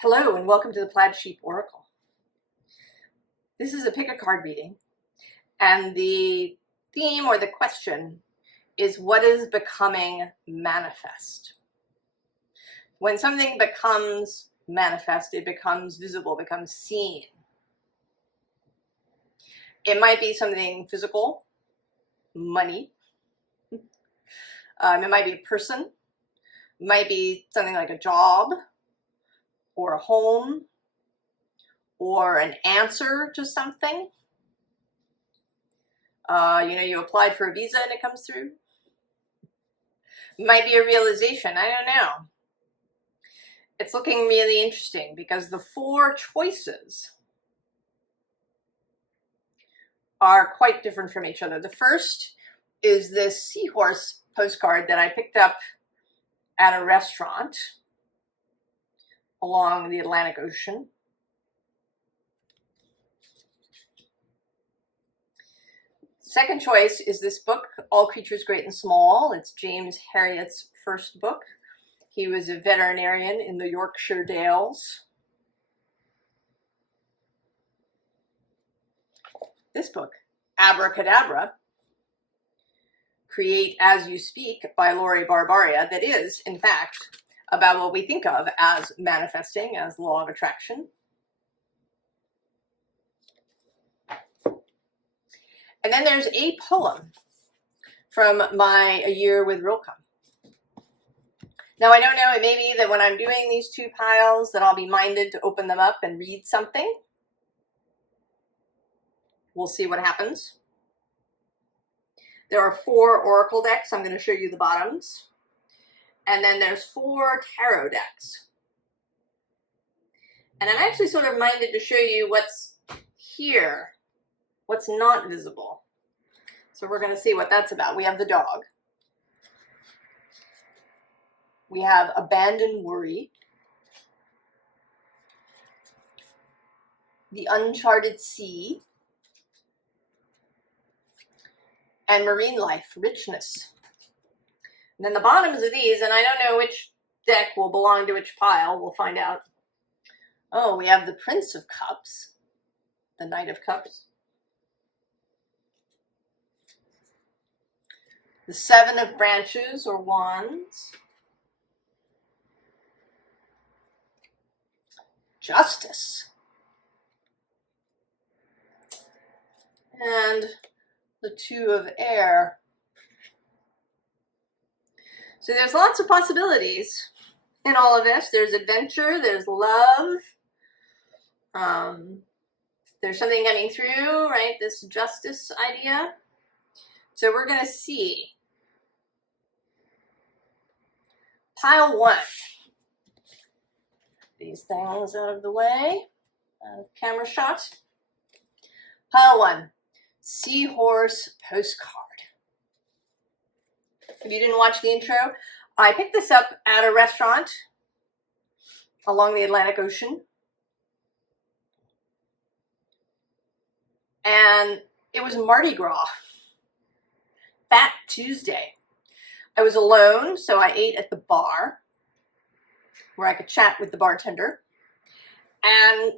Hello and welcome to the Plaid Sheep Oracle. This is a pick a card reading, and the theme or the question is what is becoming manifest? When something becomes manifest, it becomes visible, becomes seen. It might be something physical, money. It might be a person. It might be something like a job or a home or an answer to something. You applied for a visa and it comes through. It might be a realization, I don't know. It's looking really interesting because the four choices are quite different from each other. The first is this seahorse postcard that I picked up at a restaurant along the Atlantic Ocean. Second choice is this book, All Creatures Great and Small. It's James Herriot's first book. He was a veterinarian in the Yorkshire Dales. This book, Abracadabra, Create As You Speak by Lori Barbaria, that is, in fact, about what we think of as manifesting, as law of attraction. And then there's a poem from my A Year with Rilke. Now, I don't know, it may be that when I'm doing these two piles that I'll be minded to open them up and read something. We'll see what happens. There are 4 oracle decks. I'm going to show you the bottoms. And then there's 4 tarot decks. And I'm actually sort of minded to show you what's here, what's not visible. So we're going to see what that's about. We have the dog. We have abandon worry. The uncharted sea. And marine life, richness. And then the bottoms of these, and I don't know which deck will belong to which pile. We'll find out. Oh, we have the Prince of Cups. The Knight of Cups. The 7 of Branches or Wands. Justice. And the 2 of Air. So there's lots of possibilities in all of this. There's adventure, there's love. There's something coming through, right? This justice idea. So we're going to see. Pile 1. These things out of the way. Camera shot. Pile 1. Seahorse postcard. If you didn't watch the intro, I picked this up at a restaurant along the Atlantic Ocean. And it was Mardi Gras. Fat Tuesday. I was alone, so I ate at the bar where I could chat with the bartender. And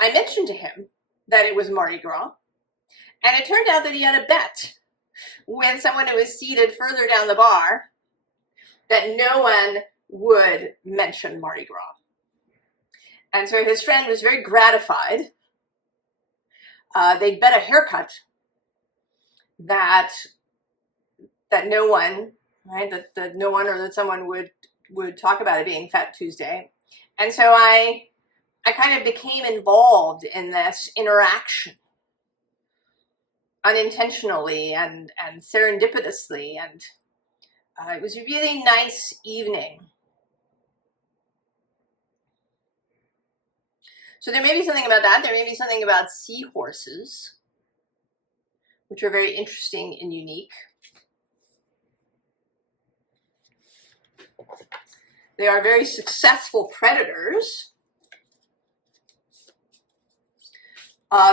I mentioned to him that it was Mardi Gras. And it turned out that he had a bet with someone who was seated further down the bar that no one would mention Mardi Gras. And so his friend was very gratified. They'd bet a haircut that no one, right, that no one or that someone would talk about it being Fat Tuesday. And so I kind of became involved in this interaction unintentionally and serendipitously, and it was a really nice evening. So there may be something about that. There may be something about seahorses, which are very interesting and unique. They are very successful predators.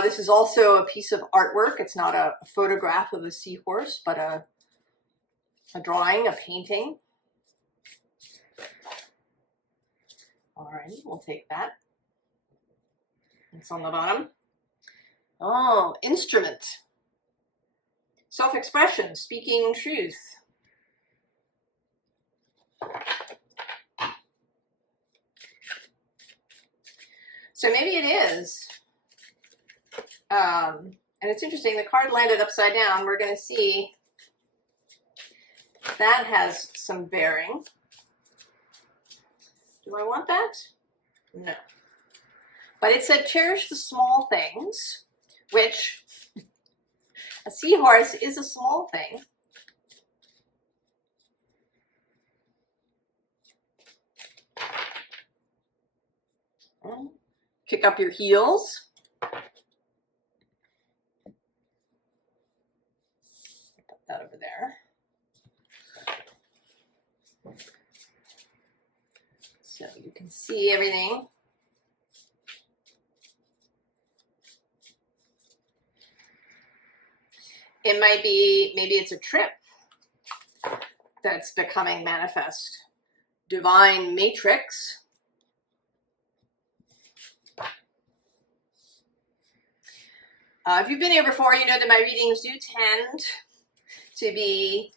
This is also a piece of artwork. It's not a photograph of a seahorse, but a drawing, a painting. Alrighty, we'll take that. It's on the bottom. Oh, instrument. Self-expression, speaking truth. So maybe it is. And it's interesting, the card landed upside down. We're going to see that has some bearing. Do I want that? No. But it said cherish the small things, which a seahorse is a small thing. Kick up your heels. Put that over there. So you can see everything. It might be, maybe it's a trip that's becoming manifest. Divine matrix. If you've been here before, you know that my readings do tend to be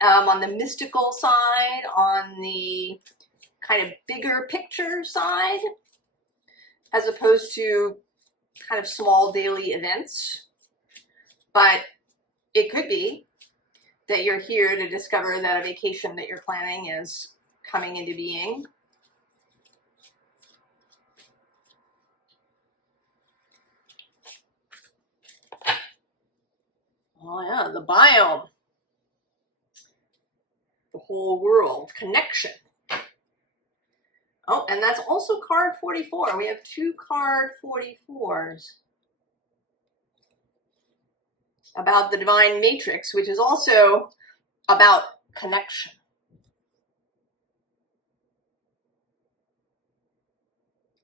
on the mystical side, on the kind of bigger picture side, as opposed to kind of small daily events. But it could be that you're here to discover that a vacation that you're planning is coming into being. Oh yeah, the biome. The whole world. Connection. Oh, and that's also card 44. We have 2 card 44s. About the divine matrix, which is also about connection.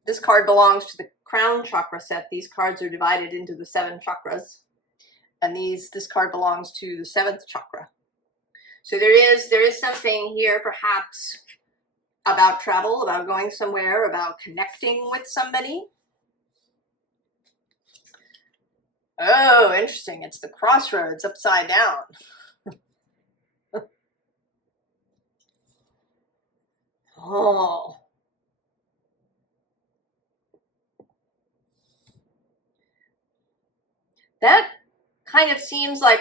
This card belongs to the crown chakra set. These cards are divided into the 7 chakras. And this card belongs to the 7th chakra. So there is something here perhaps about travel, about going somewhere, about connecting with somebody. Oh, interesting. It's the crossroads upside down. Oh. That kind of seems like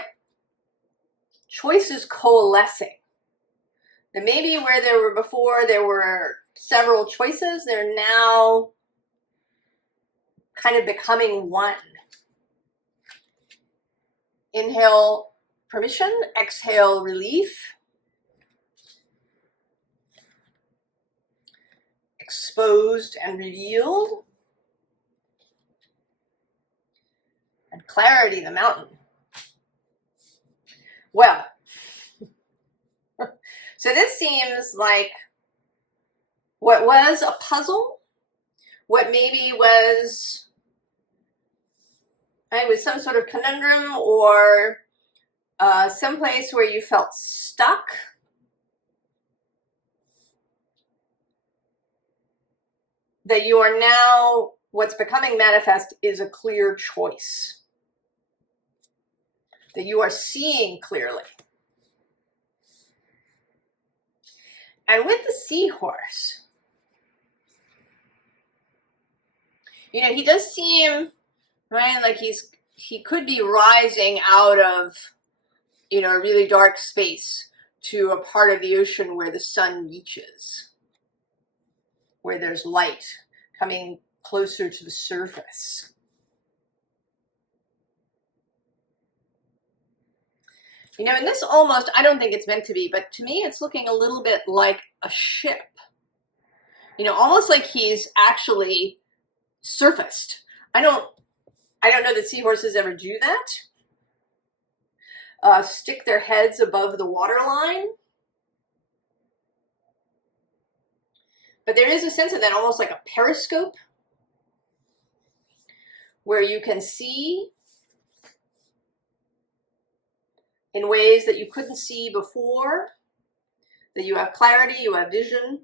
choices coalescing. And maybe where there were before, there were several choices, they're now kind of becoming one. Inhale, permission. Exhale, relief. Exposed and revealed. And clarity, the mountain. Well, so this seems like what was a puzzle, what maybe was, it was some sort of conundrum or someplace where you felt stuck. That you are now, what's becoming manifest is a clear choice. That you are seeing clearly. And with the seahorse, you know, he does seem, right, like he could be rising out of, you know, a really dark space to a part of the ocean where the sun reaches, where there's light coming closer to the surface. You know, and this almost, I don't think it's meant to be, but to me it's looking a little bit like a ship. You know, almost like he's actually surfaced. I don't know that seahorses ever do that. Stick their heads above the waterline. But there is a sense of that, almost like a periscope, where you can see in ways that you couldn't see before, that you have clarity, you have vision.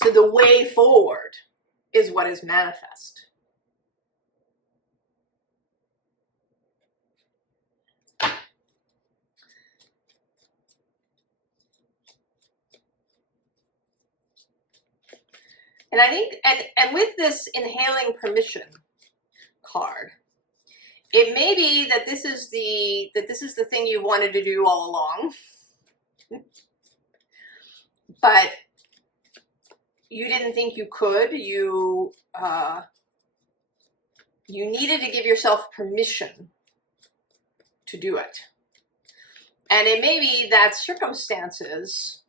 So the way forward is what is manifest. And I think, and with this inhaling permission card, it may be that this is the thing you wanted to do all along, but you didn't think you could. You needed to give yourself permission to do it. And it may be that circumstances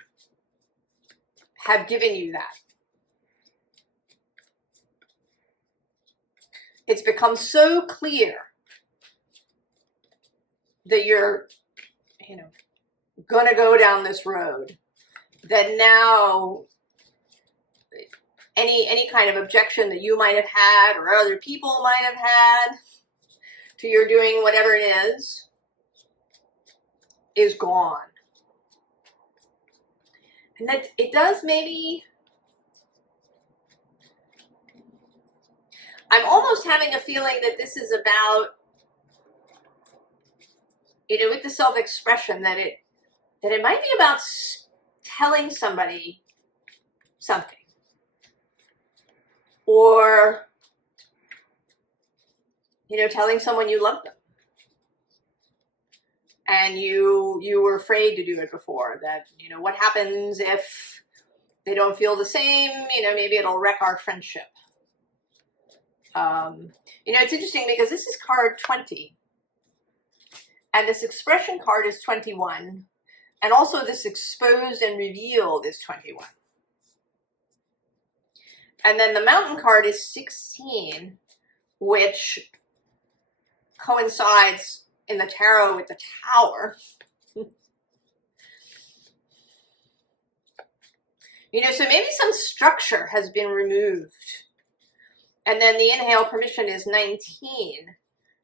have given you that. It's become so clear that you're, gonna go down this road that now any kind of objection that you might have had or other people might have had to your doing whatever it is gone. And that it does maybe, I'm almost having a feeling that this is about, with the self-expression, that it might be about telling somebody something, or telling someone you love them, and you were afraid to do it before. That what happens if they don't feel the same? Maybe it'll wreck our friendship. It's interesting because this is card 20, and this expression card is 21, and also this exposed and revealed is 21. And then the mountain card is 16, which coincides in the tarot with the Tower. So maybe some structure has been removed. And then the inhale permission is 19,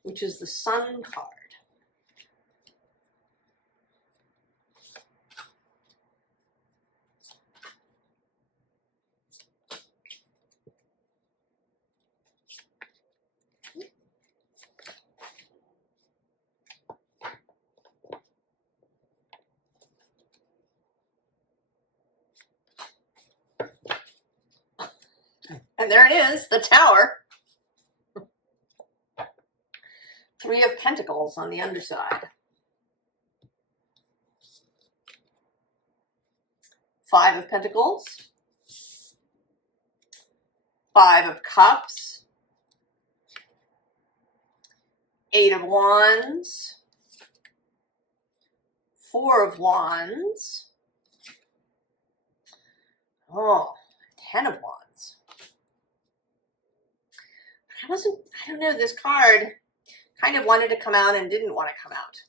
which is the Sun card. And there it is, the Tower. 3 of Pentacles on the underside. 5 of Pentacles. 5 of Cups. 8 of Wands. 4 of Wands. Oh, 10 of Wands. I don't know, this card kind of wanted to come out and didn't want to come out.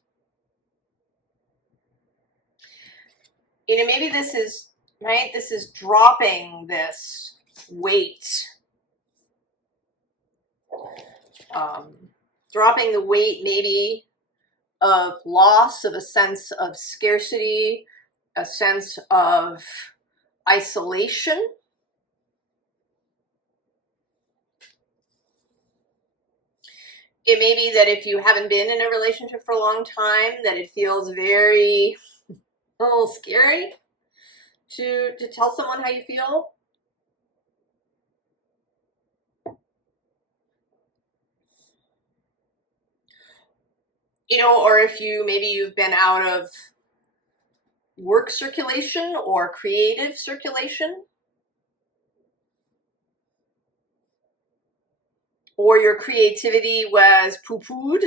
Maybe this is, right? This is dropping this weight. Dropping the weight maybe of loss, of a sense of scarcity, a sense of isolation. It may be that if you haven't been in a relationship for a long time, that it feels very a little scary to tell someone how you feel. Or if maybe you've been out of work circulation or creative circulation, or your creativity was poo-pooed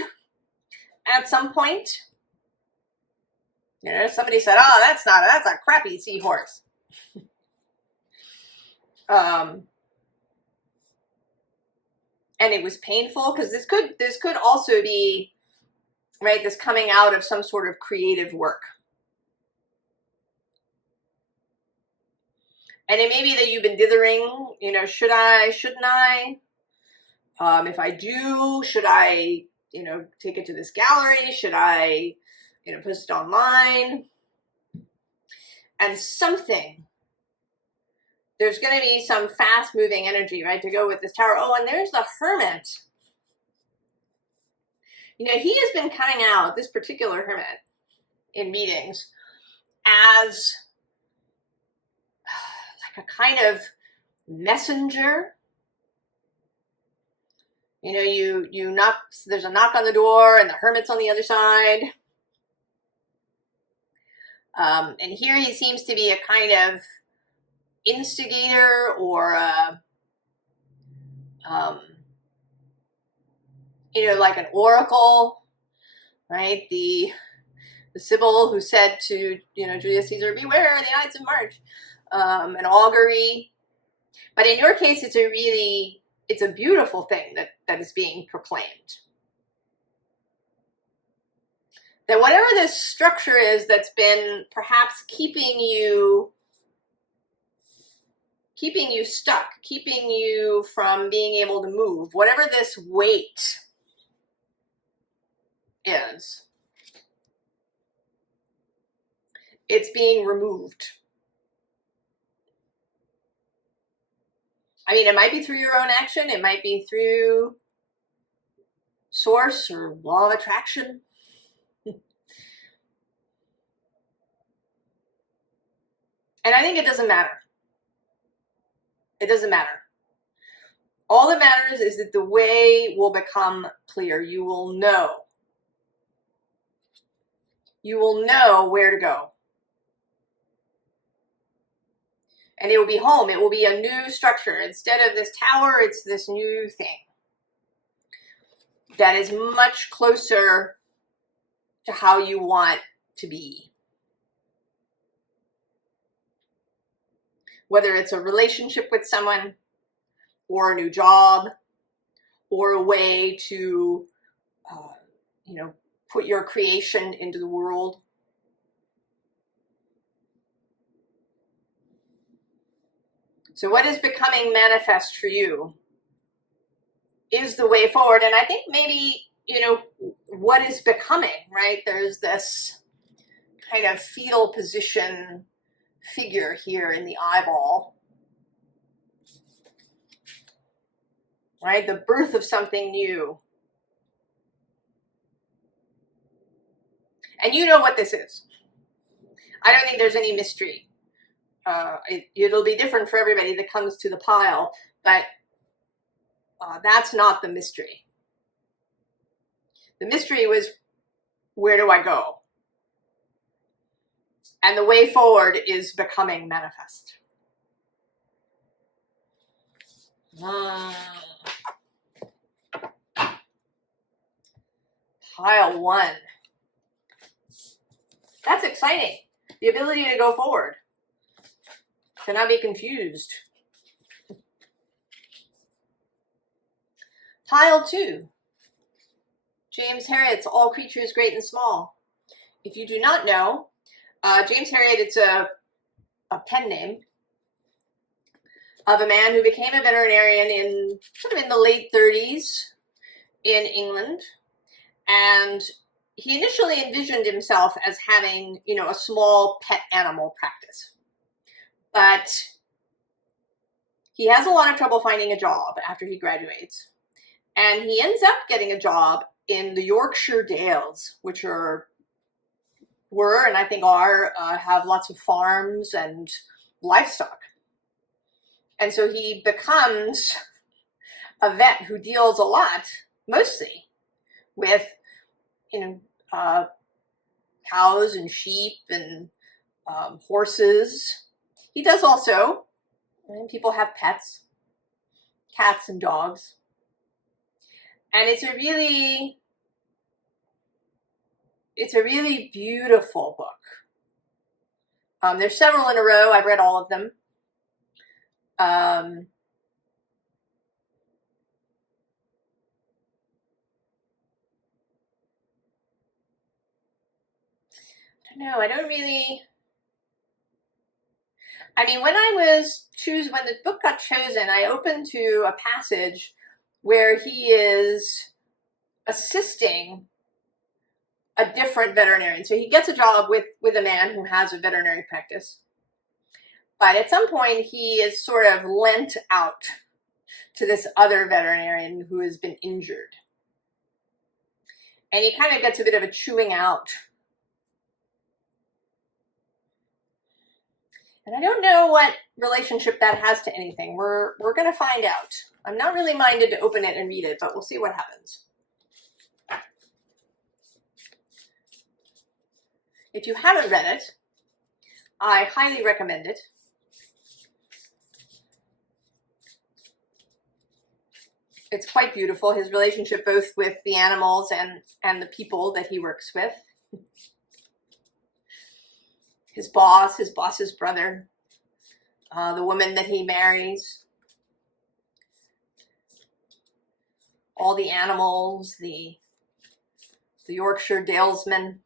at some point. Somebody said, "Oh, that's a crappy seahorse." And it was painful, because this could also be, right, this coming out of some sort of creative work. And it may be that you've been dithering, should I, shouldn't I? If I do, should I, take it to this gallery? Should I, post it online? And something there's going to be some fast moving energy, right, to go with this Tower. Oh, and there's the Hermit. You know, he has been coming out, this particular Hermit, in meetings as like a kind of messenger. You know, you knock, there's a knock on the door and the Hermit's on the other side. And here he seems to be a kind of instigator or you know, like an oracle, right? The Sibyl who said to, you know, Julius Caesar, beware the Ides of March, an augury. But in your case, it's a beautiful thing that is being proclaimed. That whatever this structure is that's been perhaps keeping you stuck, keeping you from being able to move, whatever this weight is, it's being removed. I mean, it might be through your own action, it might be through source or law of attraction. And I think it doesn't matter. It doesn't matter. All that matters is that the way will become clear. You will know. You will know where to go. And it will be home. It will be a new structure. Instead of this tower, it's this new thing that is much closer to how you want to be. Whether it's a relationship with someone, or a new job, or a way to, you know, put your creation into the world. So what is becoming manifest for you is the way forward. And I think maybe, you know, what is becoming, right? There's this kind of fetal position figure here in the eyeball, right? The birth of something new. And you know what this is. I don't think there's any mystery. It'll be different for everybody that comes to the pile, but that's not the mystery. The mystery was, where do I go? And the way forward is becoming manifest. Pile 1. That's exciting. The ability to go forward. To not be confused. Pile 2. James Herriot's All Creatures Great and Small. If you do not know, James Herriot, it's a pen name of a man who became a veterinarian in the late 30s in England. And he initially envisioned himself as having, you know, a small pet animal practice. But he has a lot of trouble finding a job after he graduates. And he ends up getting a job in the Yorkshire Dales, which were, and I think are, have lots of farms and livestock. And so he becomes a vet who deals a lot, mostly, with, you know, cows and sheep and horses. He does also, and people have pets, cats and dogs. And it's a really beautiful book. There's several in a row. I've read all of them. I don't know. I don't really. I mean, when the book got chosen, I opened to a passage where he is assisting a different veterinarian. So he gets a job with a man who has a veterinary practice. But at some point, he is sort of lent out to this other veterinarian who has been injured. And he kind of gets a bit of a chewing out. And I don't know what relationship that has to anything. We're going to find out. I'm not really minded to open it and read it, but we'll see what happens. If you haven't read it, I highly recommend it. It's quite beautiful, his relationship both with the animals and the people that he works with. His boss's brother, the woman that he marries, all the animals, the Yorkshire dalesmen.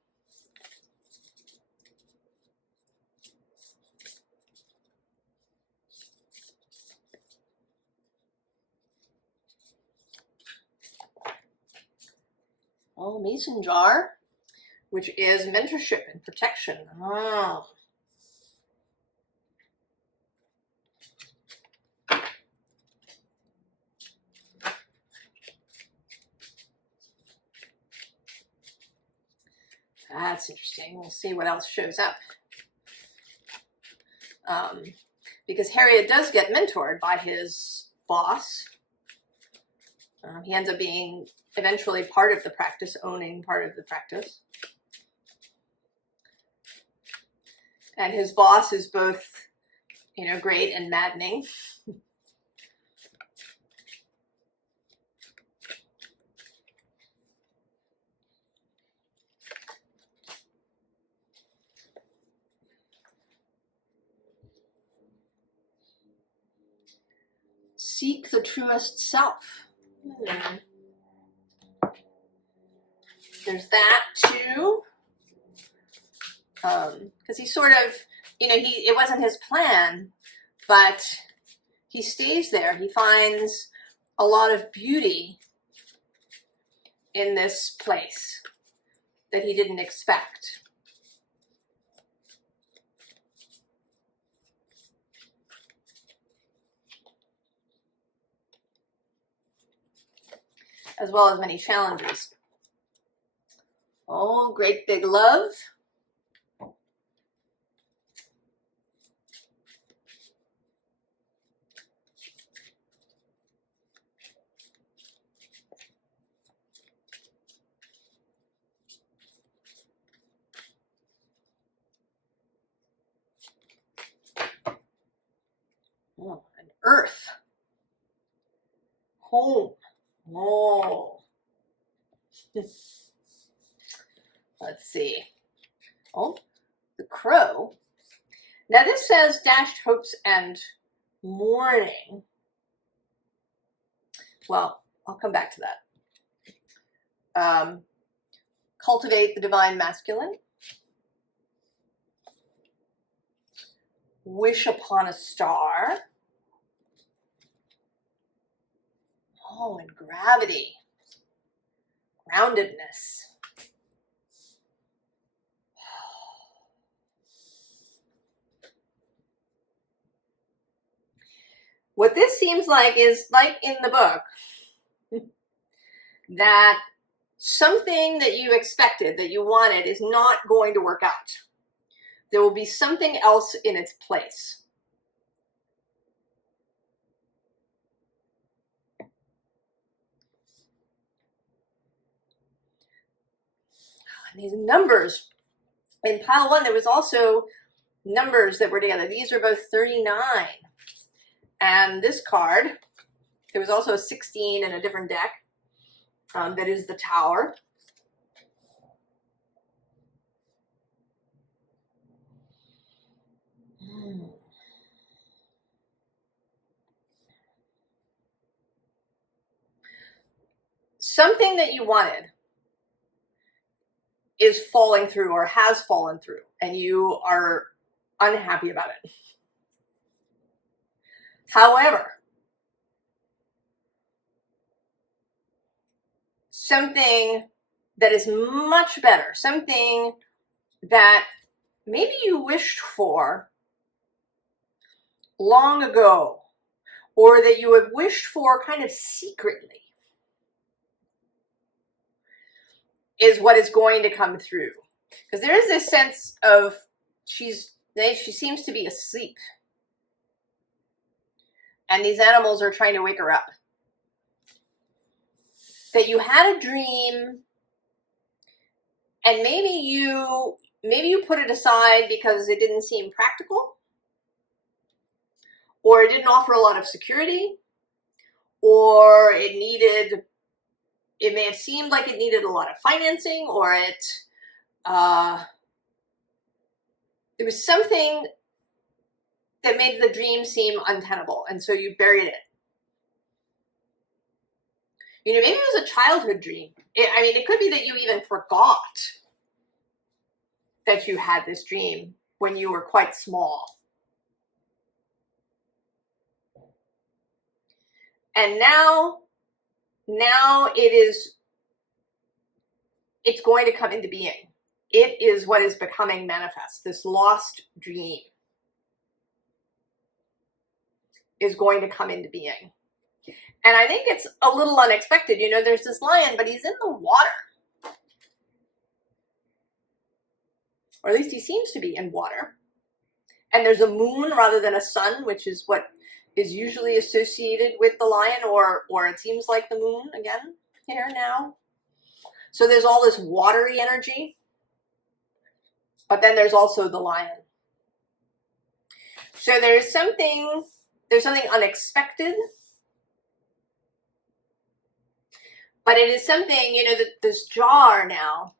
Oh, mason jar, which is mentorship and protection. Oh. That's interesting. We'll see what else shows up. Because Harriet does get mentored by his boss. He ends up being eventually part of the practice, owning part of the practice. And his boss is both, you know, great and maddening. Seek the truest self. There's that too. Because he sort of, you know, it wasn't his plan, but he stays there. He finds a lot of beauty in this place that he didn't expect. As well as many challenges. Oh, great big love. Oh, an earth. Home. Oh. Let's see. Oh, the crow. Now this says dashed hopes and mourning. Well, I'll come back to that. Cultivate the divine masculine. Wish upon a star. Oh, and gravity. Groundedness. What this seems like is like in the book, that something that you expected, that you wanted, is not going to work out. There will be something else in its place. And these numbers, in pile 1, there was also numbers that were together. These are both 39. And this card, there was also a 16 in a different deck. That is the Tower. Something that you wanted is falling through or has fallen through, and you are unhappy about it. However, something that is much better, something that maybe you wished for, long ago, or that you have wished for kind of secretly, is what is going to come through. Because there is this sense of she seems to be asleep, and these animals are trying to wake her up. That you had a dream, and maybe you put it aside because it didn't seem practical, or it didn't offer a lot of security, or it may have seemed like it needed a lot of financing, or there was something that made the dream seem untenable, and so you buried it. You know, maybe it was a childhood dream. It could be that you even forgot that you had this dream when you were quite small. And now it's going to come into being. It is what is becoming manifest. This lost dream is going to come into being. And I think it's a little unexpected. You know, there's this lion, but he's in the water. Or at least he seems to be in water. And there's a moon rather than a sun, which is what is usually associated with the lion, or it seems like the moon again here now. So there's all this watery energy, but then there's also the lion. So there's something unexpected, but it is something, you know, that this jar now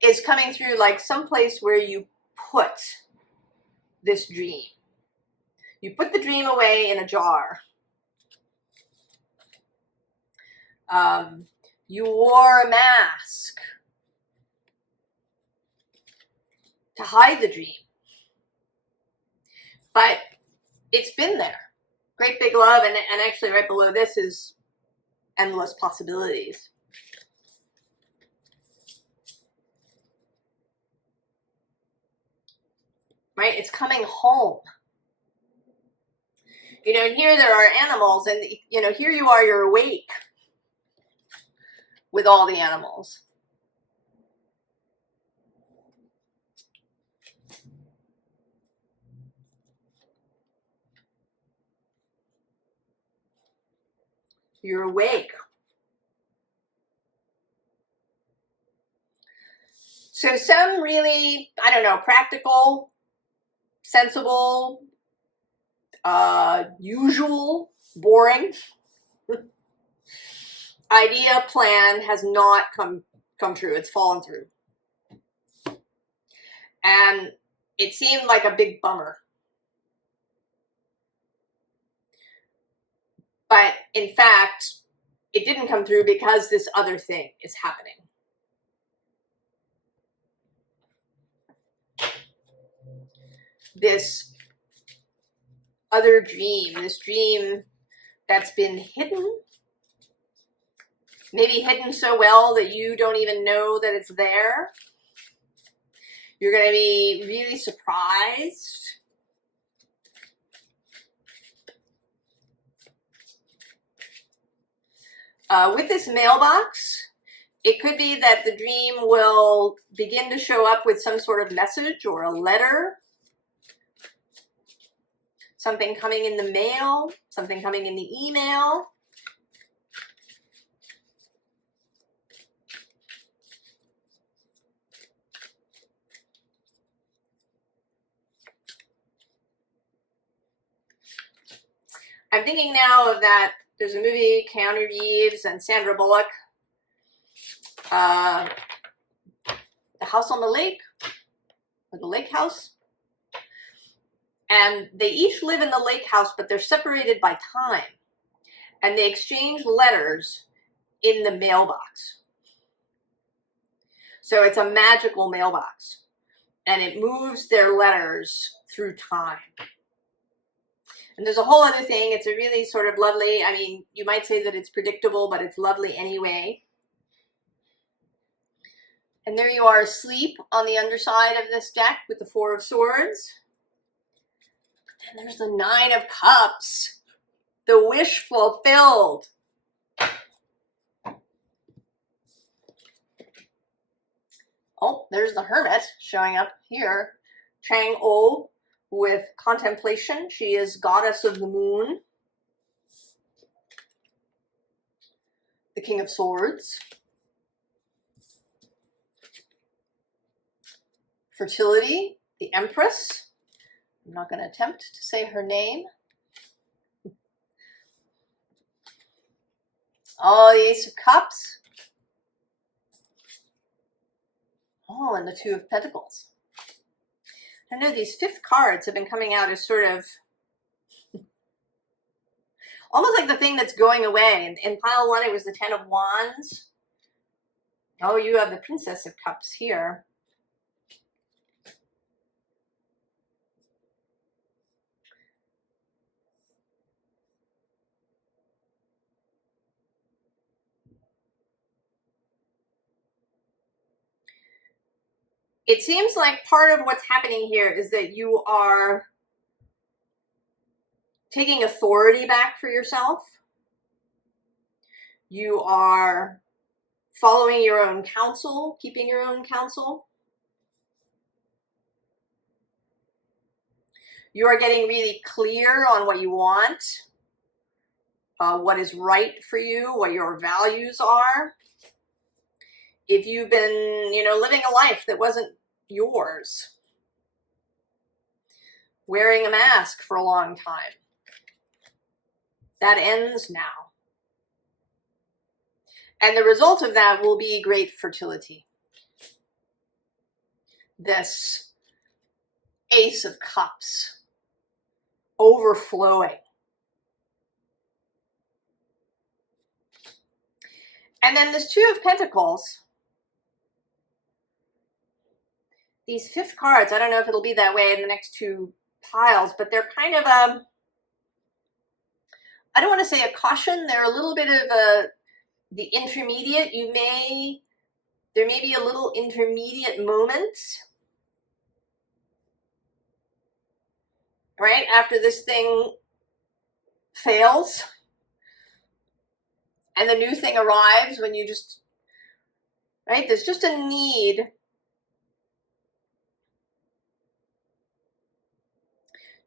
is coming through like someplace where you put this dream. You put the dream away in a jar. You wore a mask to hide the dream. But it's been there. Great big love, and actually right below this is endless possibilities. Right? It's coming home. You know, and here there are animals, and, you know, here you are, you're awake with all the animals. You're awake. So some really, I don't know, practical, sensible, usual, boring idea, plan has not come true. It's fallen through. And it seemed like a big bummer. But in fact, it didn't come through because this other thing is happening. This other dream, this dream that's been hidden, maybe hidden so well that you don't even know that it's there. You're going to be really surprised. With this mailbox, it could be that the dream will begin to show up with some sort of message or a letter. Something coming in the mail, something coming in the email. I'm thinking now of that, there's a movie, Keanu Reeves and Sandra Bullock, The House on the Lake, or The Lake House. And they each live in the lake house, but they're separated by time. And they exchange letters in the mailbox. So it's a magical mailbox. And it moves their letters through time. And there's a whole other thing. It's a really sort of lovely, I mean, you might say that it's predictable, but it's lovely anyway. And there you are asleep on the underside of this deck with the Four of Swords. And there's the Nine of Cups, the wish fulfilled. Oh, there's the Hermit showing up here. Chang-O with contemplation. She is goddess of the moon. The King of Swords. Fertility, the Empress. I'm not going to attempt to say her name. Oh, the Ace of Cups. Oh, and the Two of Pentacles. I know these fifth cards have been coming out as sort of almost like the thing that's going away. In pile one, it was the Ten of Wands. Oh, you have the Princess of Cups here. It seems like part of what's happening here is that you are taking authority back for yourself. You are following your own counsel, keeping your own counsel. You are getting really clear on what you want, what is right for you, what your values are. If you've been, living a life that wasn't yours, wearing a mask for a long time, that ends now. And the result of that will be great fertility. This Ace of Cups, overflowing. And then this Two of Pentacles. These fifth cards, I don't know if it'll be that way in the next two piles, but they're kind of I don't want to say a caution. They're a little bit of the intermediate. There may be a little intermediate moment, right? After this thing fails and the new thing arrives, when you just, right? There's just a need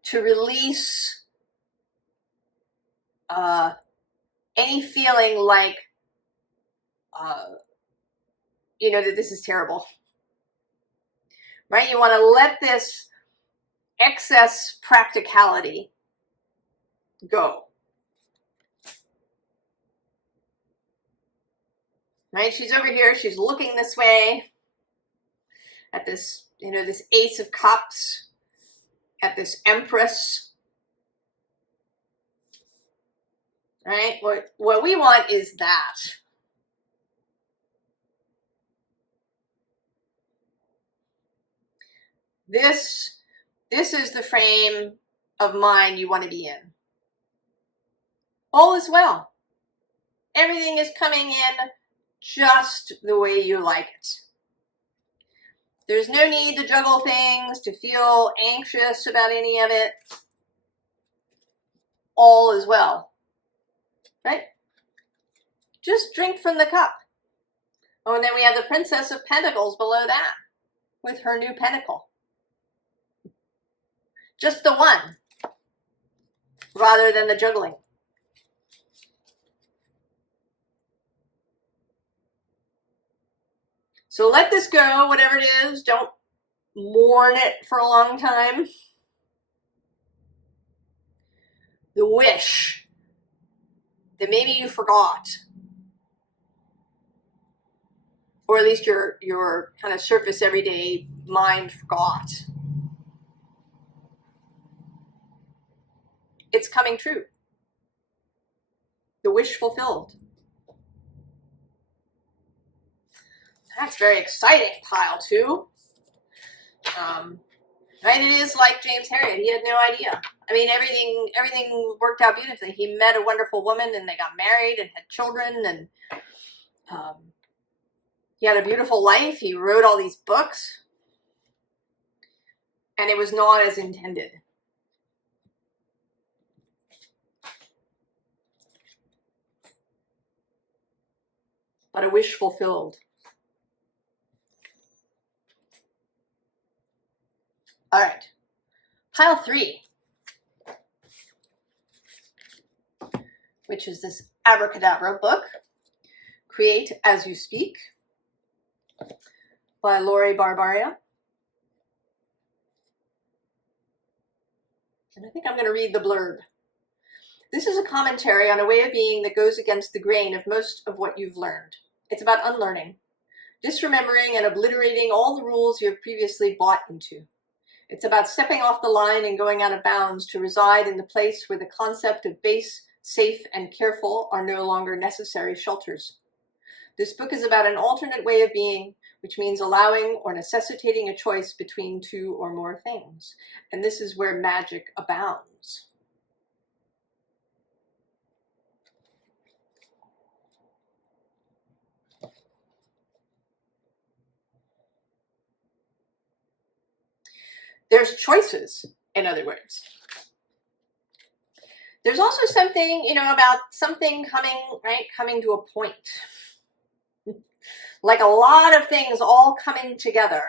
to release any feeling like, that this is terrible, right? You want to let this excess practicality go, right? She's over here. She's looking this way at this, this Ace of Cups, at this Empress, right? What we want is that. This is the frame of mind you want to be in. All is well. Everything is coming in just the way you like it. There's no need to juggle things, to feel anxious about any of it. All is well, right? Just drink from the cup. Oh, and then we have the Princess of Pentacles below that with her new pentacle. Just the one, rather than the juggling. So let this go, whatever it is. Don't mourn it for a long time. The wish that maybe you forgot, or at least your kind of surface everyday mind forgot. It's coming true. The wish fulfilled. That's very exciting, pile two. Right? It is like James Herriot. He had no idea. I mean, everything worked out beautifully. He met a wonderful woman, and they got married and had children, and he had a beautiful life. He wrote all these books, and it was not as intended. but a wish fulfilled. All right, pile 3, which is this Abracadabra book, Create As You Speak, by Lori Barbaria. And I think I'm going to read the blurb. This is a commentary on a way of being that goes against the grain of most of what you've learned. It's about unlearning, disremembering and obliterating all the rules you have previously bought into. It's about stepping off the line and going out of bounds to reside in the place where the concept of base, safe, and careful are no longer necessary shelters. This book is about an alternate way of being, which means allowing or necessitating a choice between 2 or more things. And this is where magic abounds. There's choices, in other words. There's also something, about something coming to a point. Like a lot of things all coming together.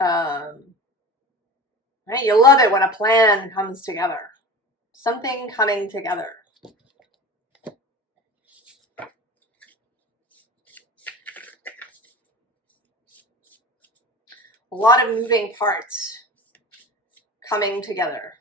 Right? You love it when a plan comes together. Something coming together. A lot of moving parts coming together.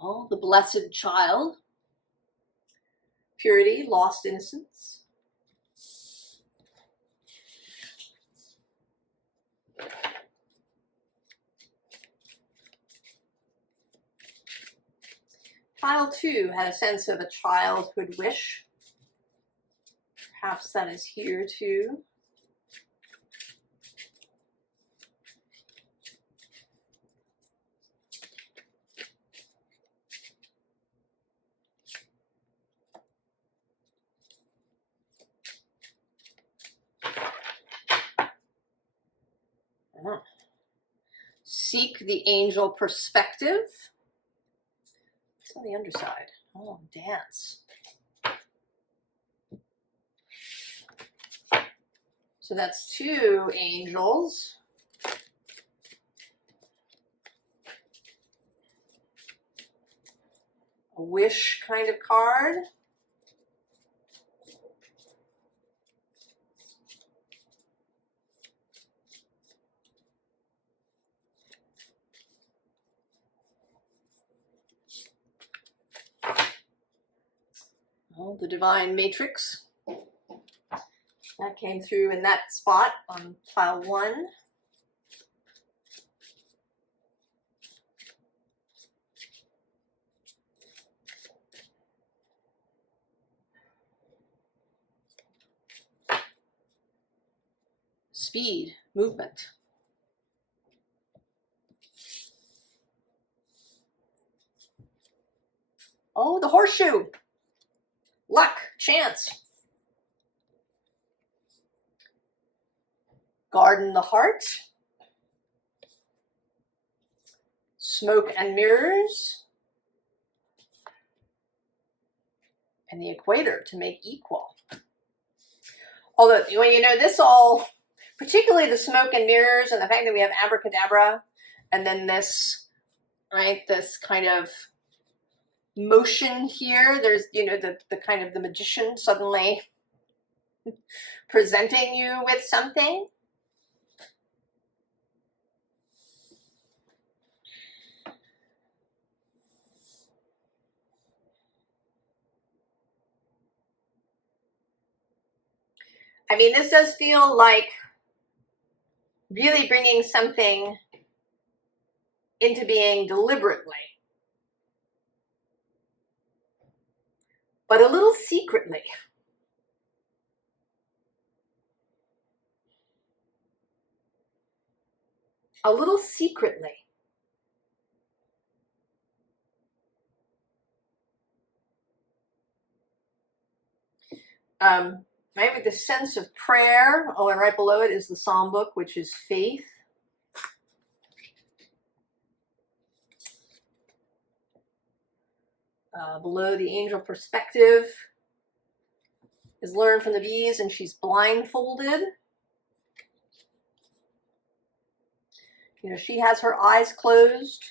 Oh, the blessed child. Purity, lost innocence. Pile 2 had a sense of a childhood wish. Perhaps that is here too. Seek the angel perspective. What's on the underside? Oh, dance. So that's 2 angels. A wish kind of card. Oh, the divine matrix. That came through in that spot on pile 1. Speed, movement. Oh, the horseshoe. Luck, chance. Garden the heart. Smoke and mirrors. And the equator to make equal. Although, this all, particularly the smoke and mirrors and the fact that we have abracadabra and then this, right, this kind of motion here. There's, the kind of the magician suddenly presenting you with something. I mean, this does feel like really bringing something into being deliberately, but a little secretly. A little secretly. right? With the sense of prayer. Oh, and right below it is the Psalm book, which is faith. Below the angel perspective is learn from the bees, and she's blindfolded. You know, she has her eyes closed.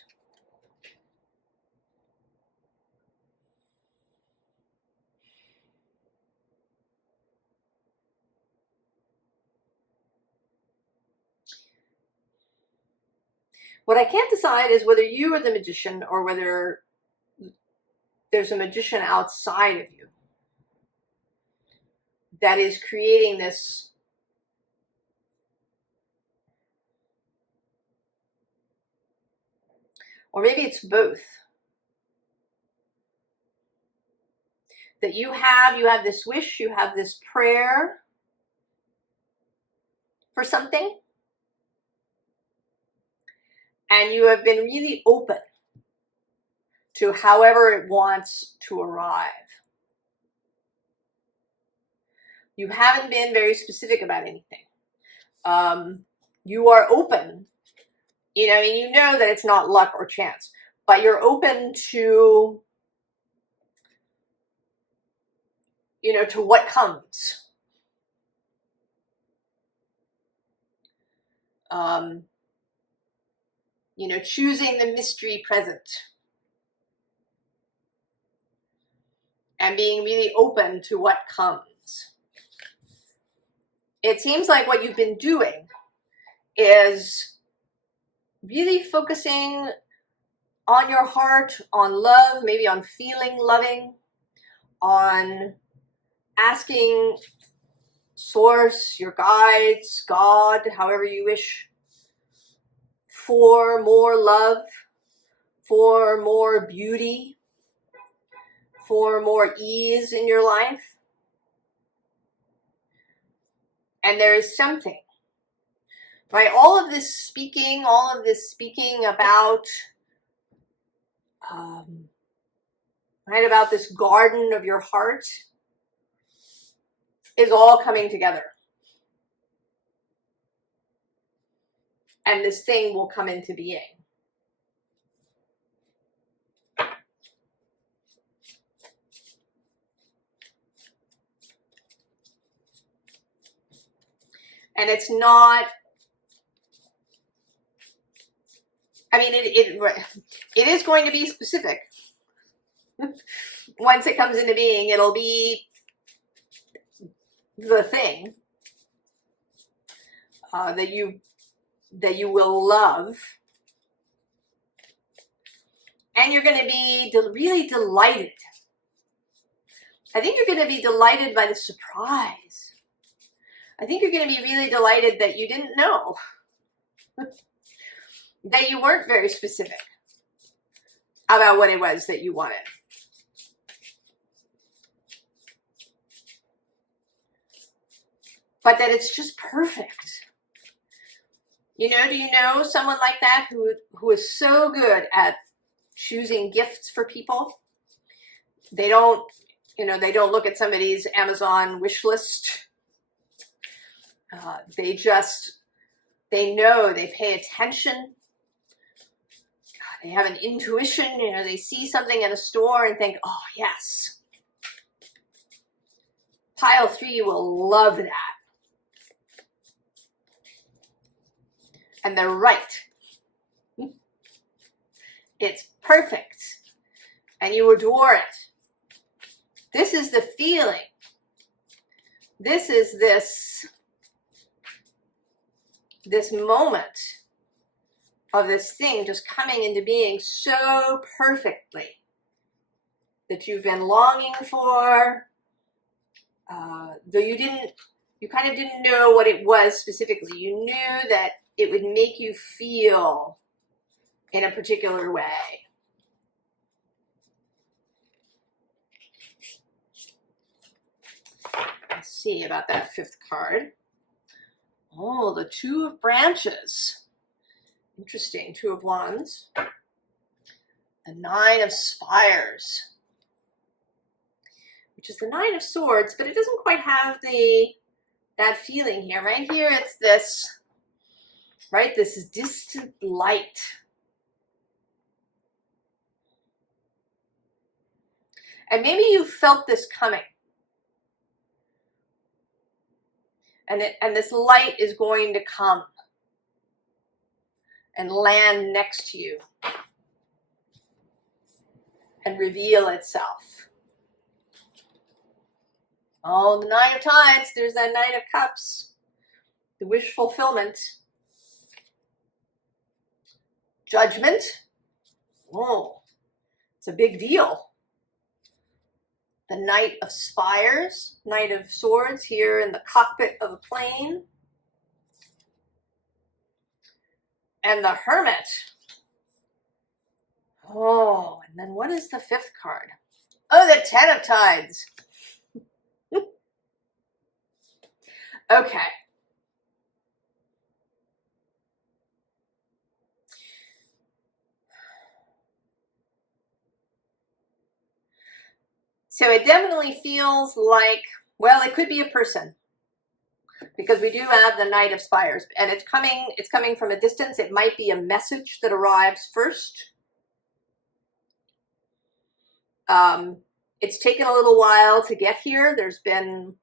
What I can't decide is whether you are the magician or whether there's a magician outside of you that is creating this or maybe it's both. That you have this wish, you have this prayer for something, and you have been really open to however it wants to arrive. You haven't been very specific about anything. You are open, you know, and you know that it's not luck or chance, but you're open to, you know, to what comes. You know, choosing the mystery present and being really open to what comes. It seems like what you've been doing is really focusing on your heart, on love, maybe on feeling loving, on asking Source, your guides, God, however you wish, for more love, for more beauty, for more ease in your life. And there is something, right? All of this speaking about, right, about this garden of your heart is all coming together. And this thing will come into being. And it's not, I mean, it is going to be specific. Once it comes into being, it'll be the thing that you will love. And you're going to be really delighted. I think you're going to be delighted by the surprise. I think you're going to be really delighted that you didn't know. That you weren't very specific about what it was that you wanted. But that it's just perfect. You know, do you know someone like that who is so good at choosing gifts for people? They don't, you know, they don't look at somebody's Amazon wish list. They know, they pay attention. They have an intuition, you know, they see something in a store and think, oh, yes. Pile 3 will love that. And they're right. It's perfect. And you adore it. This is the feeling. This is this moment of this thing just coming into being so perfectly that you've been longing for, though you kind of didn't know what it was specifically. You knew that it would make you feel in a particular way. Let's see about that 5th card. Oh, the 2 of branches. Interesting, 2 of wands. The 9 of spires, which is the Nine of Swords, but it doesn't quite have that feeling here. Right here, it's this, right? This is distant light. And maybe you felt this coming. And this light is going to come and land next to you and reveal itself. Oh, the Nine of Tides, there's that Nine of Cups, the wish fulfillment. Judgment. Oh, it's a big deal. The Knight of Spires, Knight of Swords here in the cockpit of a plane. And the Hermit. Oh, and then what is the fifth card? Oh, the Ten of Tides. Okay. So it definitely feels like, well, it could be a person, because we do have the Knight of Spires, and it's coming from a distance. It might be a message that arrives first. It's taken a little while to get here. There's been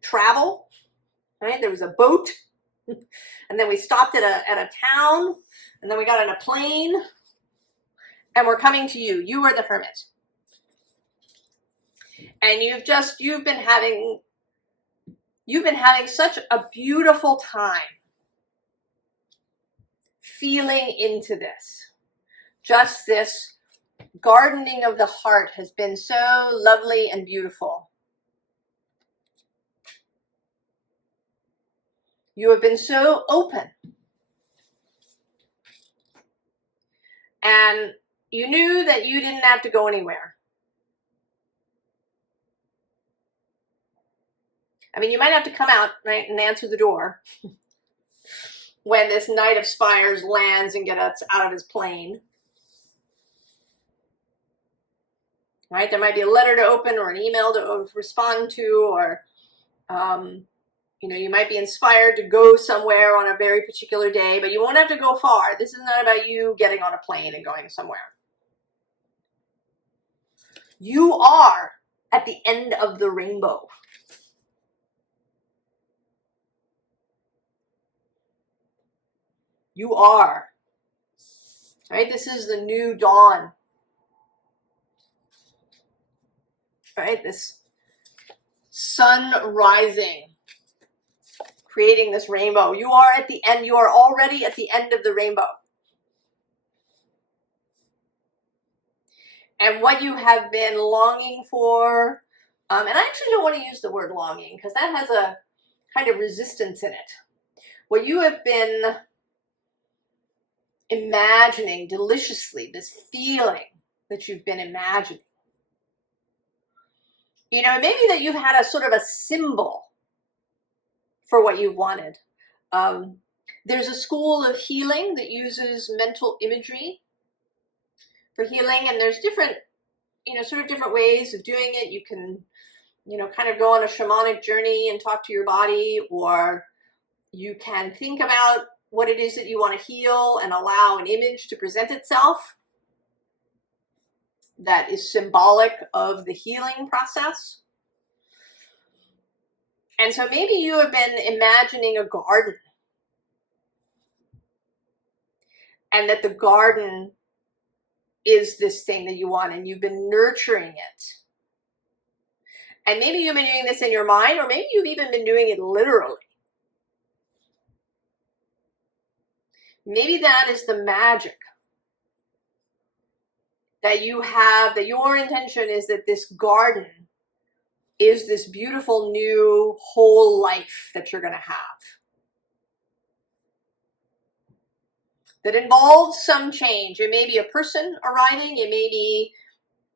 travel, right? There was a boat, and then we stopped at a town, and then we got on a plane, and we're coming to you. You are the Hermit. And you've been having such a beautiful time feeling into this. Just this gardening of the heart has been so lovely and beautiful. You have been so open. And you knew that you didn't have to go anywhere. I mean, you might have to come out, right, and answer the door when this Knight of Spires lands and gets out of his plane. Right? There might be a letter to open or an email to respond to, or you might be inspired to go somewhere on a very particular day, but you won't have to go far. This is not about you getting on a plane and going somewhere. You are at the end of the rainbow. You are. Right? This is the new dawn. Right? This sun rising, creating this rainbow. You are at the end. You are already at the end of the rainbow. And what you have been longing for, and I actually don't want to use the word longing because that has a kind of resistance in it. What you have been imagining deliciously, this feeling that you've been imagining. Maybe that you've had a sort of a symbol for what you've wanted. There's a school of healing that uses mental imagery for healing, and there's different, sort of different ways of doing it. You can, kind of go on a shamanic journey and talk to your body, or you can think about what it is that you want to heal and allow an image to present itself that is symbolic of the healing process. And so maybe you have been imagining a garden, and that the garden is this thing that you want, and you've been nurturing it. And maybe you've been doing this in your mind, or maybe you've even been doing it literally. Maybe that is the magic that you have, that your intention is that this garden is this beautiful new whole life that you're going to have. That involves some change. It may be a person arriving. It may be,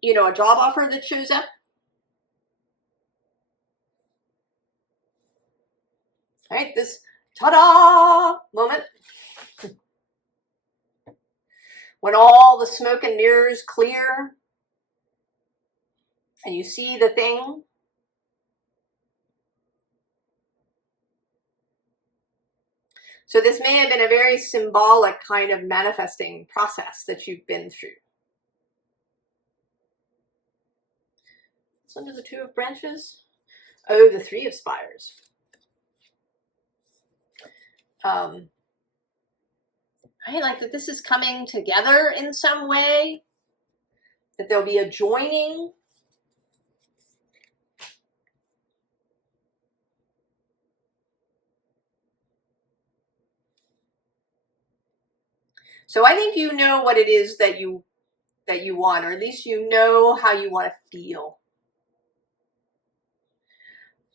a job offer that shows up. Right? This ta-da moment. When all the smoke and mirrors clear and you see the thing. So this may have been a very symbolic kind of manifesting process that you've been through. What's under the Two of Branches? Oh, the Three of Spires. Right, like that this is coming together in some way, that there'll be a joining. So I think you know what it is that you want, or at least you know how you want to feel.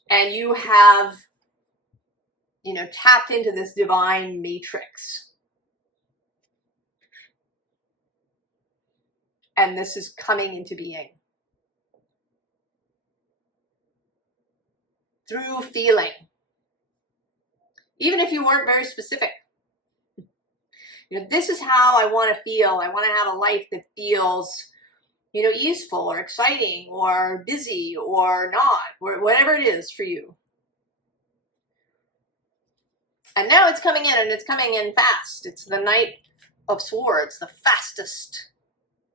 And you have, you know, tapped into this divine matrix. And this is coming into being. Through feeling. Even if you weren't very specific. You know, this is how I want to feel. I want to have a life that feels, you know, easeful or exciting or busy or not, or whatever it is for you. And now it's coming in, and it's coming in fast. It's the Knight of Swords, the fastest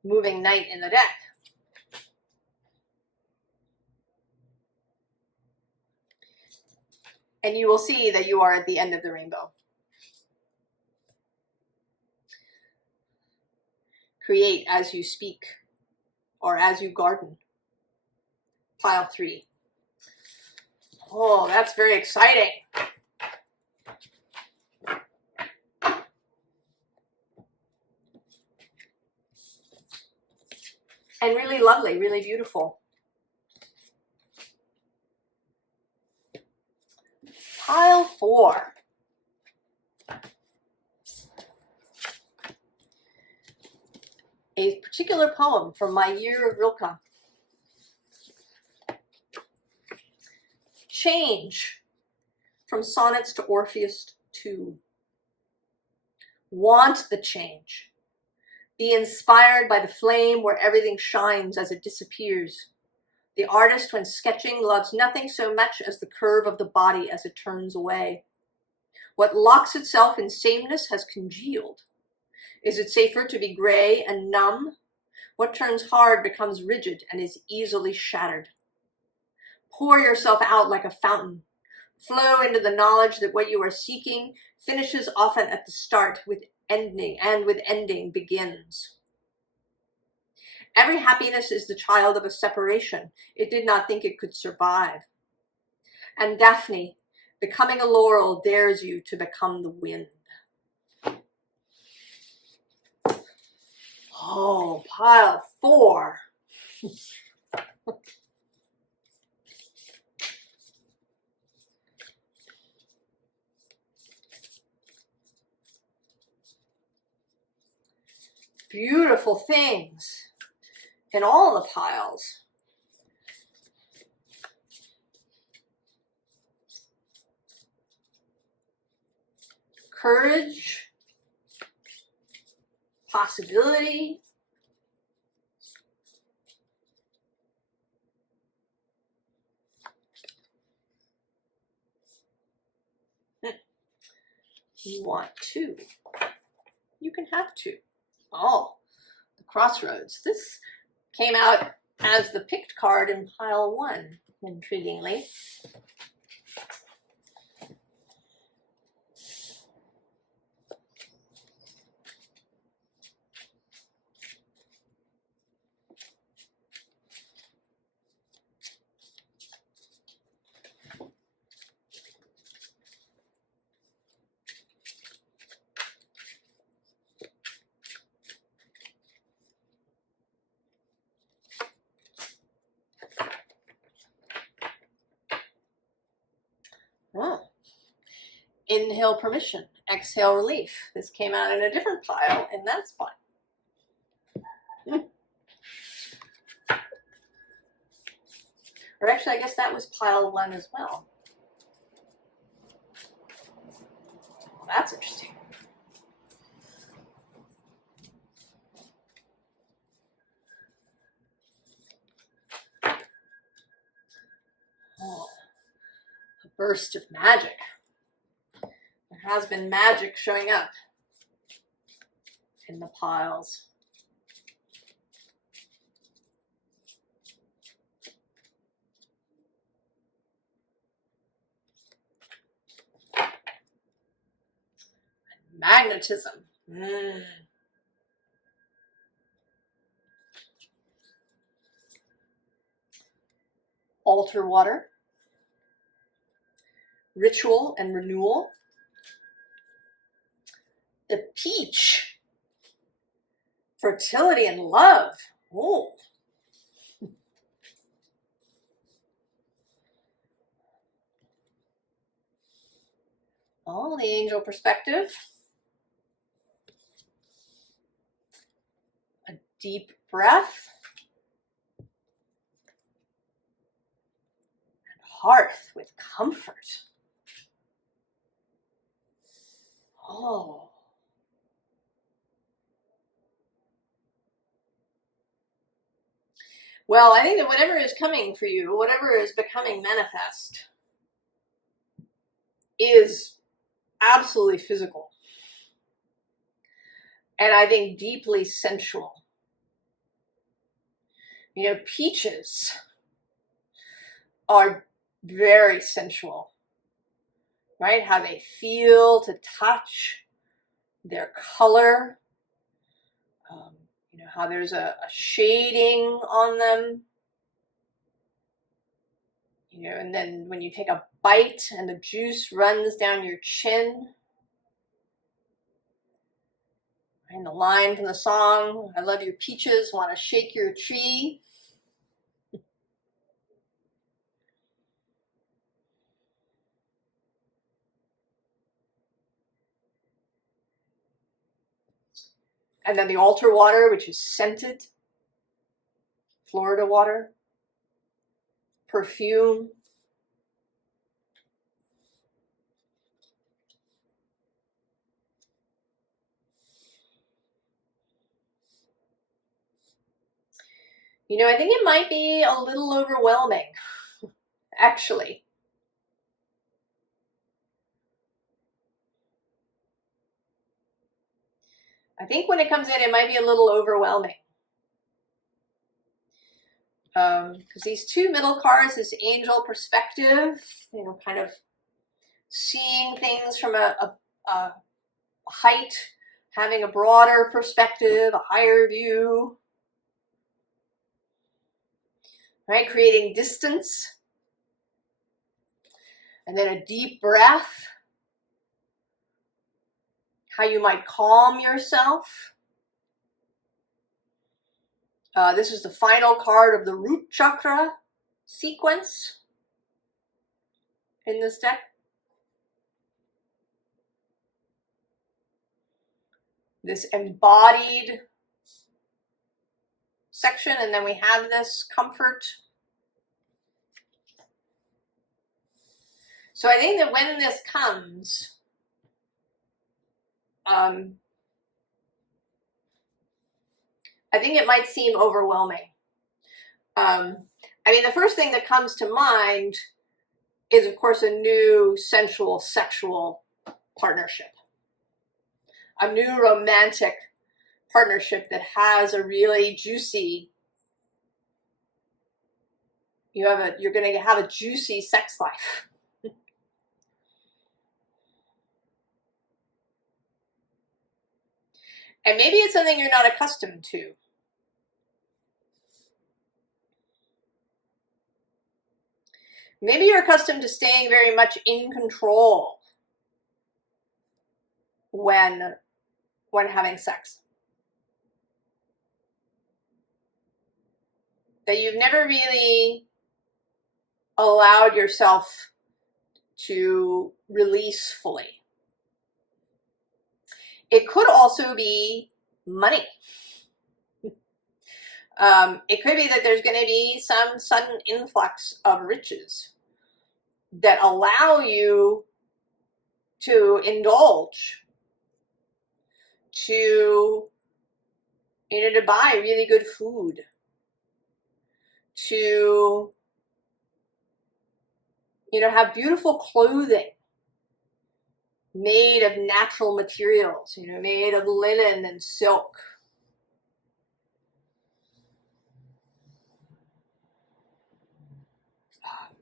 moving knight in the deck. And you will see that you are at the end of the rainbow. Create as you speak, or as you garden. Pile 3. Oh, that's very exciting. And really lovely, really beautiful. Pile 4. A particular poem from my year of Rilke. Change from Sonnets to Orpheus 2. Want the change. Be inspired by the flame where everything shines as it disappears. The artist, when sketching, loves nothing so much as the curve of the body as it turns away. What locks itself in sameness has congealed. Is it safer to be gray and numb? What turns hard becomes rigid and is easily shattered. Pour yourself out like a fountain. Flow into the knowledge that what you are seeking finishes often at the start with ending, and with ending begins. Every happiness is the child of a separation. It did not think it could survive. And Daphne, becoming a laurel, dares you to become the wind. Oh, pile 4. Beautiful things in all the piles. Courage, possibility, you want 2. You can have 2. Oh, the Crossroads. This came out as the picked card in pile 1, intriguingly. Oh. Inhale permission, exhale relief. This came out in a different pile, and that's fun. Or actually, I guess that was pile 1 as well. Well, that's interesting. burst of magic. There has been magic showing up in the piles. Magnetism. Altar water. Ritual and renewal. The peach. Fertility and love. Oh. Oh, the angel perspective. A deep breath. And hearth with comfort. Oh. Well, I think that whatever is coming for you, whatever is becoming manifest, is absolutely physical. And I think deeply sensual. You know, peaches are very sensual, right? How they feel to touch, their color, you know, how there's a shading on them. You know, and then when you take a bite and the juice runs down your chin. And the line from the song, I love your peaches, want to shake your tree. And then the altar water, which is scented. Florida water. Perfume. You know, I think it might be a little overwhelming, actually. I think when it comes in, it might be a little overwhelming. Because these two middle cards, this angel perspective, you know, kind of seeing things from a height, having a broader perspective, a higher view, right? Creating distance. And then a deep breath. How you might calm yourself. This is the final card of the root chakra sequence in this deck. This embodied section, and then we have this comfort. So I think that when this comes, I think it might seem overwhelming. I mean, the first thing that comes to mind is, of course, a new sensual, sexual partnership. A new romantic partnership that has a really juicy, you're going to have a juicy sex life. And maybe it's something you're not accustomed to. Maybe you're accustomed to staying very much in control when having sex. That you've never really allowed yourself to release fully. It could also be money. It could be that there's going to be some sudden influx of riches that allow you to indulge, to buy really good food, to You know, have beautiful clothing made of natural materials, you know, made of linen and silk.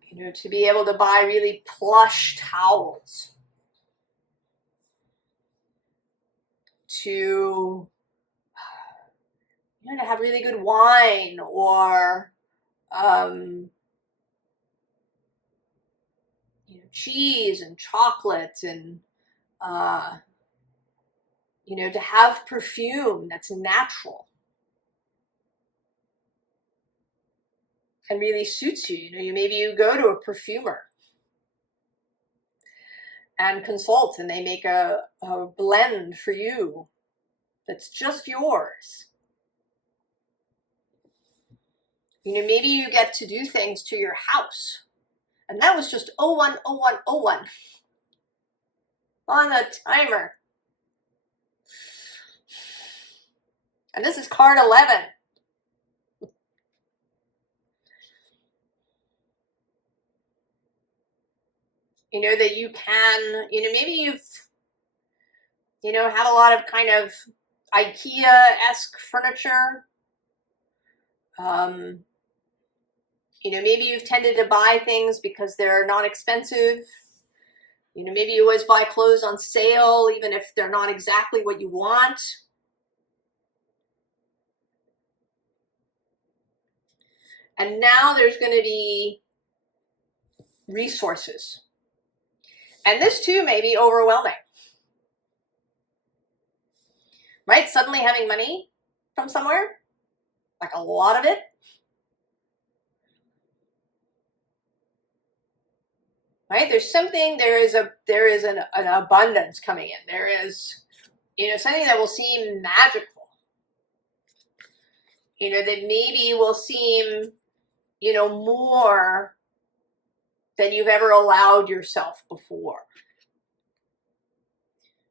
You know, to be able to buy really plush towels. To, you know, to have really good wine or, you know, cheese and chocolate and, you know, to have perfume that's natural and really suits you. You know, maybe you go to a perfumer and consult and they make a blend for you that's just yours. You know, maybe you get to do things to your house. And that was just 010101 on the timer. And this is card 11. You know, that you can, you know, maybe you've, you know, had a lot of kind of IKEA-esque furniture. You know, maybe you've tended to buy things because they're not expensive. You know, maybe you always buy clothes on sale, even if they're not exactly what you want. And now there's going to be resources. And this too may be overwhelming. Right? Suddenly having money from somewhere, like a lot of it. Right? There's something, there is an abundance coming in. There is, you know, something that will seem magical. You know, that maybe will seem, you know, more than you've ever allowed yourself before.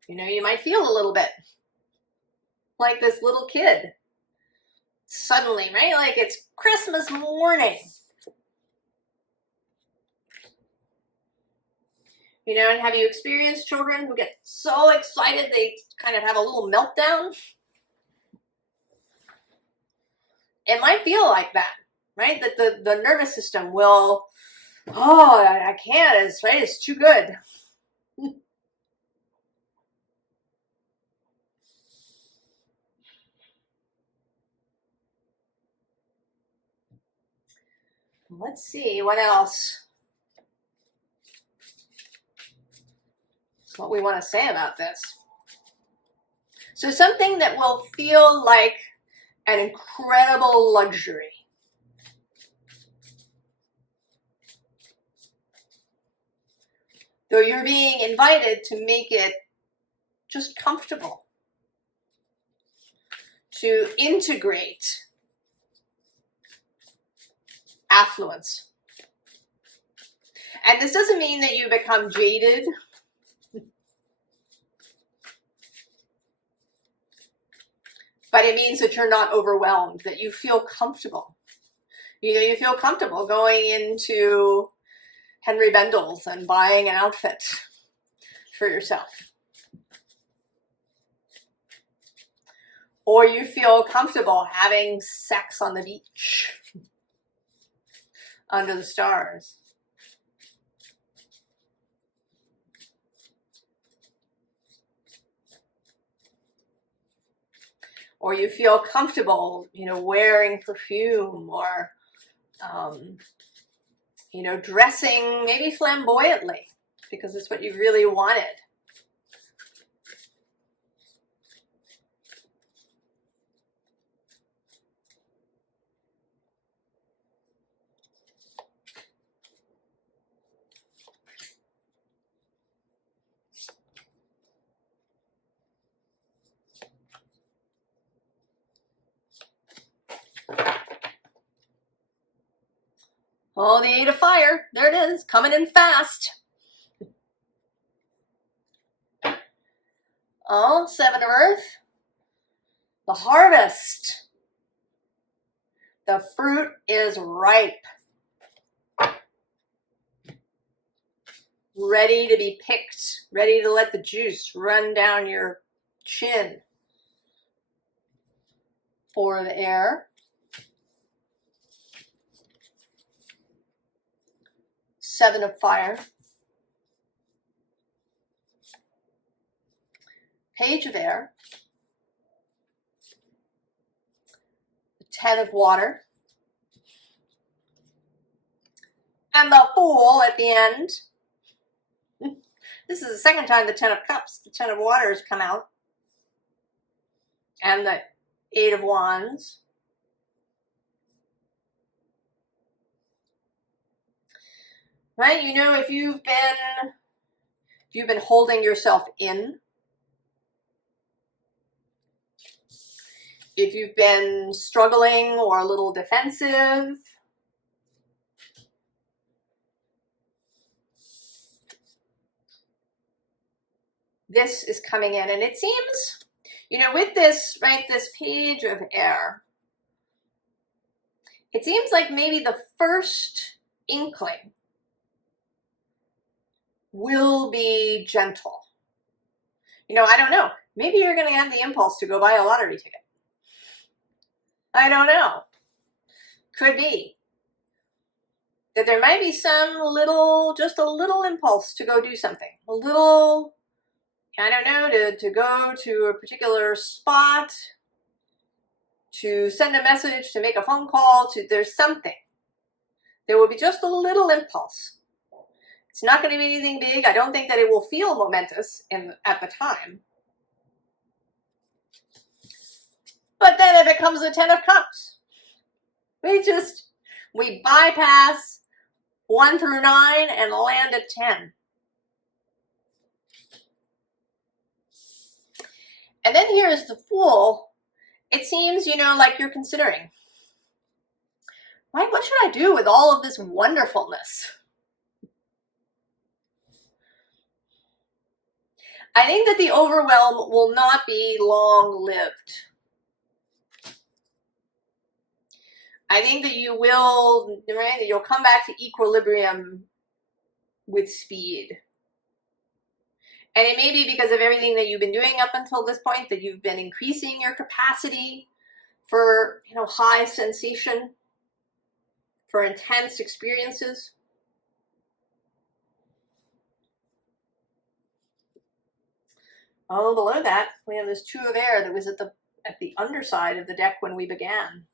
You know, you might feel a little bit like this little kid suddenly, right? Like it's Christmas morning. You know, and have you experienced children who get so excited they kind of have a little meltdown? It might feel like that, right? That the nervous system will, oh, I can't, it's right, it's too good. Let's see, what else? What we want to say about this. So something that will feel like an incredible luxury. Though you're being invited to make it just comfortable. To integrate affluence. And this doesn't mean that you become jaded. But it means that you're not overwhelmed, that you feel comfortable. You know, you feel comfortable going into Henry Bendel's and buying an outfit for yourself. Or you feel comfortable having sex on the beach under the stars. Or you feel comfortable, you know, wearing perfume or, you know, dressing maybe flamboyantly because it's what you really wanted. Oh, the 8 of Fire. There it is, coming in fast. Oh, 7 of Earth. The harvest. The fruit is ripe. ready to be picked, ready to let the juice run down your chin. 4 of air. 7 of fire. Page of air. 10 of water. And the Fool at the end. This is the second time the 10 of cups, the 10 of water has come out. And the 8 of wands. Right? You know, if you've been holding yourself in, if you've been struggling or a little defensive, this is coming in. And it seems, you know, with this, right, this page of air, it seems like maybe the first inkling will be gentle. You know, I don't know. Maybe you're going to have the impulse to go buy a lottery ticket. I don't know. Could be. That there might be some little, just a little impulse to go do something. A little, I don't know, to go to a particular spot, to send a message, to make a phone call, there's something. There will be just a little impulse. It's not going to be anything big. I don't think that it will feel momentous at the time. But then it becomes the 10 of cups. We bypass 1 through 9 and land at 10. And then here's the Fool. It seems, you know, like you're considering, right? What should I do with all of this wonderfulness? I think that the overwhelm will not be long-lived. I think that you will, right, you'll come back to equilibrium with speed. And it may be because of everything that you've been doing up until this point, that you've been increasing your capacity for, you know, high sensation, for intense experiences. Oh, below that, we have this 2 of air that was at the underside of the deck when we began.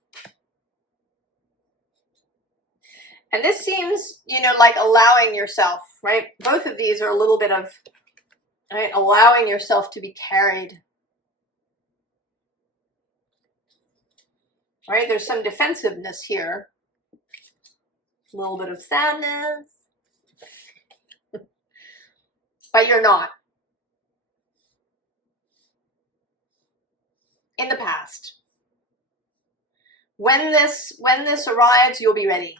And this seems, you know, like allowing yourself, right? Both of these are a little bit of, right, allowing yourself to be carried. Right? There's some defensiveness here. A little bit of sadness. But you're not. In the past. When this arrives, you'll be ready.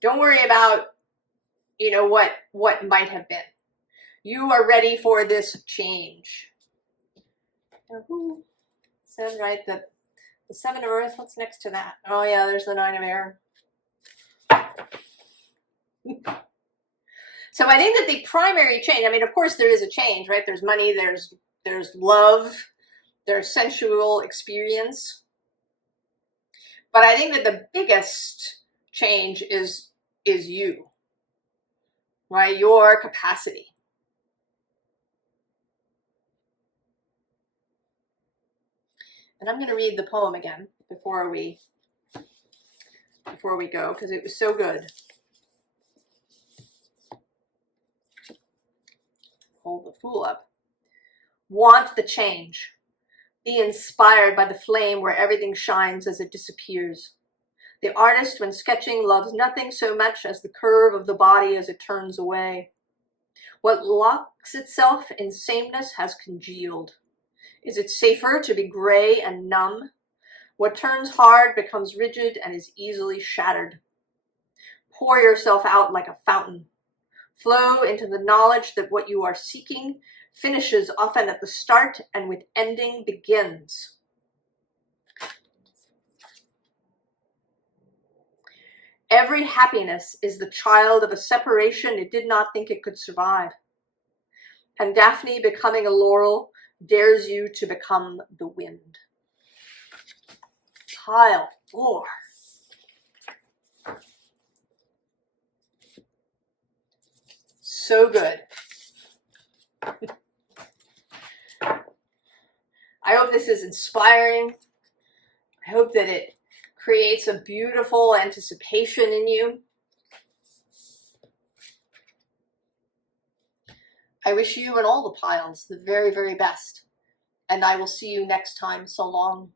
Don't worry about, you know, what might have been. You are ready for this change. Who said, right, the 7 of earth, what's next to that? Oh yeah, there's the 9 of air. So I think that the primary change, I mean, of course there is a change, right? There's money, there's love, there's sensual experience. But I think that the biggest change is you, right? Your capacity. And I'm going to read the poem again before we go, because it was so good. Hold the Fool up. Want the change. Be inspired by the flame where everything shines as it disappears. The artist, when sketching, loves nothing so much as the curve of the body as it turns away. What locks itself in sameness has congealed. Is it safer to be gray and numb? What turns hard becomes rigid and is easily shattered. Pour yourself out like a fountain. Flow into the knowledge that what you are seeking finishes often at the start and with ending begins. Every happiness is the child of a separation it did not think it could survive. And Daphne, becoming a laurel, dares you to become the wind. Pile 4. So good. I hope this is inspiring. I hope that it creates a beautiful anticipation in you. I wish you and all the piles the very, very best. And I will see you next time. So long.